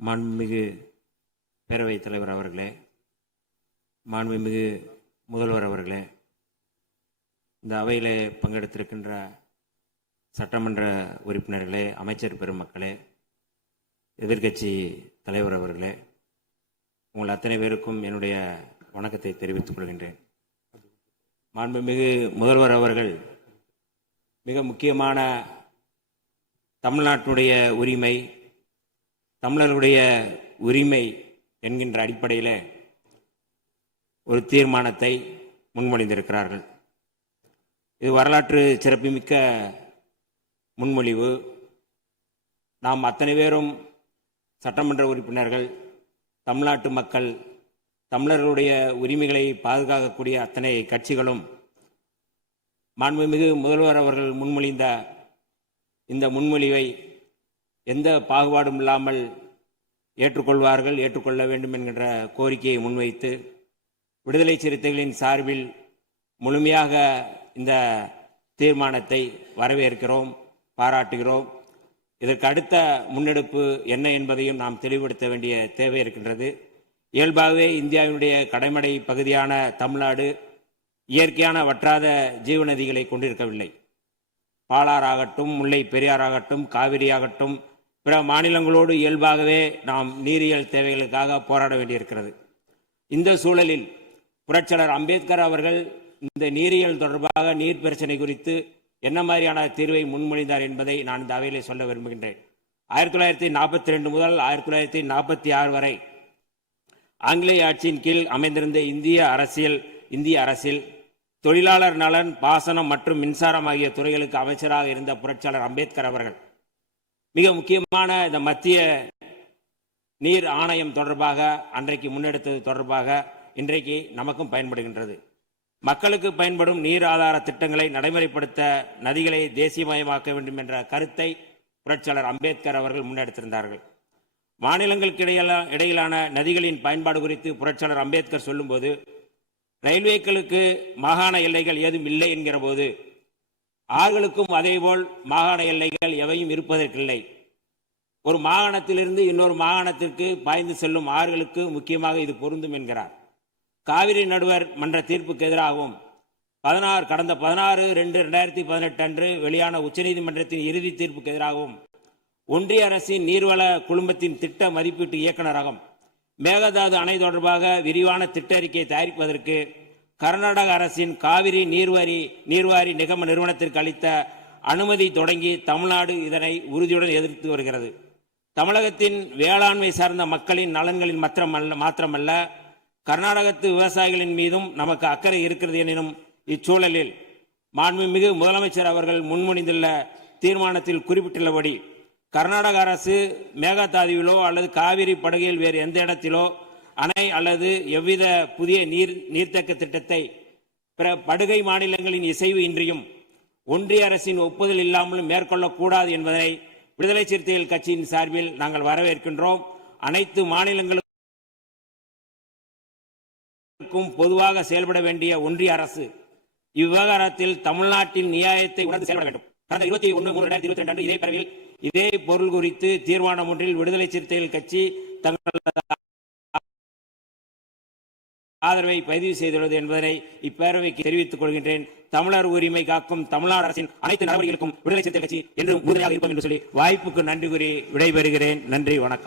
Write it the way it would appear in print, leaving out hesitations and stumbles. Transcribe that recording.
மாண்புமிகு பேரவைத் தலைவர் அவர்களே, மாண்புமிகு முதல்வர் அவர்களே, இந்த அவையிலே பங்கெடுத்திருக்கின்ற சட்டமன்ற உறுப்பினர்களே, அமைச்சர் பெருமக்களே, எதிர்க்கட்சி தலைவர் அவர்களே, உங்கள் அத்தனை பேருக்கும் என்னுடைய வணக்கத்தை தெரிவித்துக் கொள்கின்றேன். மாண்புமிகு முதல்வர் அவர்கள் மிக முக்கியமான தமிழ்நாட்டினுடைய உரிமை, தமிழர்களுடைய உரிமை என்கின்ற அடிப்படையில் ஒரு தீர்மானத்தை முன்மொழிந்திருக்கிறார்கள். இது வரலாற்று சிறப்புமிக்க முன்மொழிவு. நாம் அத்தனை பேரும் சட்டமன்ற உறுப்பினர்கள், தமிழ்நாட்டு மக்கள், தமிழர்களுடைய உரிமைகளை பாதுகாக்கக்கூடிய அத்தனை கட்சிகளும் மாண்புமிகு முதல்வர் அவர்கள் முன்மொழிந்த இந்த முன்மொழிவை எந்த பாகுபாடும் இல்லாமல் ஏற்றுக்கொள்வார்கள், ஏற்றுக்கொள்ள வேண்டும் என்கின்ற கோரிக்கையை முன்வைத்து விடுதலை சிறுத்தைகளின் சார்பில் முழுமையாக இந்த தீர்மானத்தை வரவேற்கிறோம், பாராட்டுகிறோம். இதற்கு அடுத்த முன்னெடுப்பு என்ன என்பதையும் நாம் தெளிவுபடுத்த வேண்டிய தேவை இருக்கின்றது. இயல்பாகவே இந்தியாவினுடைய கடைமடை பகுதியான தமிழ்நாடு இயற்கையான வற்றாத ஜீவநதிகளை கொண்டிருக்கவில்லை. பாலாறாகட்டும், முல்லை பெரியாறாகட்டும், காவிரியாகட்டும், பிற மாநிலங்களோடு இயல்பாகவே நாம் நீரியல் தேவைகளுக்காக போராட வேண்டியிருக்கிறது. இந்த சூழலில் புரட்சியாளர் அம்பேத்கர் அவர்கள் இந்த நீரியல் தொடர்பாக நீர் பிரச்சனை குறித்து என்ன மாதிரியான தீர்வை முன்மொழிந்தார் என்பதை நான் இந்த அவையிலே சொல்ல விரும்புகின்றேன். 1942 முதல் 1946 வரை ஆங்கிலேய ஆட்சியின் கீழ் அமைந்திருந்த இந்திய அரசில் தொழிலாளர் நலன், பாசனம் மற்றும் மின்சாரம் ஆகிய துறைகளுக்கு அமைச்சராக இருந்த புரட்சியாளர் அம்பேத்கர் அவர்கள் மிக முக்கியமான இந்த மத்திய நீர் ஆணையம் தொடர்பாக அன்றைக்கு முன்னெடுத்தது தொடர்பாக இன்றைக்கு நமக்கும் பயன்படுகின்றது. மக்களுக்கு பயன்படும் நீர் ஆதார திட்டங்களை நடைமுறைப்படுத்த நதிகளை தேசியமயமாக்க வேண்டும் என்ற கருத்தை புரட்சியாளர் அம்பேத்கர் அவர்கள் முன்னெடுத்திருந்தார்கள். மாநிலங்களுக்கு இடையிலான நதிகளின் பயன்பாடு குறித்து புரட்சியாளர் அம்பேத்கர் சொல்லும்போது, ரயில்வேக்களுக்கு மாகாண எல்லைகள் ஏதும் இல்லை என்கிற போது, ஆறுகளுக்கும் அதேபோல் மாகாண எல்லைகள் எவையும் இருப்பதற்கில்லை. ஒரு மாகாணத்திலிருந்து இன்னொரு மாகாணத்திற்கு பாய்ந்து செல்லும் ஆறுகளுக்கு முக்கியமாக இது பொருந்தும் என்கிறார். காவிரி நடுவர் மன்ற தீர்ப்புக்கு எதிராகவும் கடந்த 16/2/2018 அன்று வெளியான உச்சநீதிமன்றத்தின் இறுதி தீர்ப்புக்கு எதிராகவும் ஒன்றிய அரசின் நீர்வள குழுமத்தின் திட்ட மதிப்பீட்டு இயக்குநரகம் மேகதாது அணை தொடர்பாக விரிவான திட்ட அறிக்கையை தயாரிப்பதற்கு கர்நாடக அரசின் காவிரி நீர்வாரி நிகம நிறுவனத்திற்கு அளித்த அனுமதி தொடங்கி தமிழ்நாடு இதனை உறுதியுடன் எதிர்த்து வருகிறது. தமிழகத்தின் வேளாண்மை சார்ந்த மக்களின் நலன்களின் மாத்திரமல்ல, கர்நாடகத்து விவசாயிகளின் மீதும் நமக்கு அக்கறை இருக்கிறது எனினும் இச்சூழலில் மாண்புமிகு முதலமைச்சர் அவர்கள் முன்மொழிந்துள்ள தீர்மானத்தில் குறிப்பிட்டுள்ளபடி கர்நாடக அரசு மேகதாதுவிலோ அல்லது காவிரி படுகையில் வேறு எந்த இடத்திலோ அணை அல்லது எவ்வித புதிய நீர்த்தேக்க திட்டத்தை பிற படுகை மாநிலங்களின் இசைவு இன்றியும் ஒன்றிய அரசின் ஒப்புதல் இல்லாமலும் மேற்கொள்ளக்கூடாது என்பதை விடுதலை சிறுத்தைகள் கட்சியின் சார்பில் நாங்கள் வரவேற்கின்றோம். அனைத்து மாநிலங்களுக்கும் பொதுவாக செயல்பட வேண்டிய ஒன்றிய அரசு இவ்விவகாரத்தில் தமிழ்நாட்டின் நியாயத்தை உணர்ந்து செயல்பட வேண்டும். கடந்த 21/3/2022 அன்று இதே பேரவையில் இதே பொருள் குறித்து தீர்மானம் ஒன்றில் விடுதலை சிறுத்தைகள் கட்சி தங்களது ஆதரவை பதிவு செய்துள்ளது என்பதை இப்பேரவைக்கு தெரிவித்துக் கொள்கின்றேன். தமிழர் உரிமை காக்கும் தமிழ்நாடு அரசின் அனைத்து நடவடிக்கைகளுக்கும் விடுதலை சிறுத்தைகள் கட்சி என்றும் உறுதியாக இருப்போம் என்று சொல்லி வாய்ப்புக்கு நன்றி கூறி விடைபெறுகிறேன். நன்றி, வணக்கம்.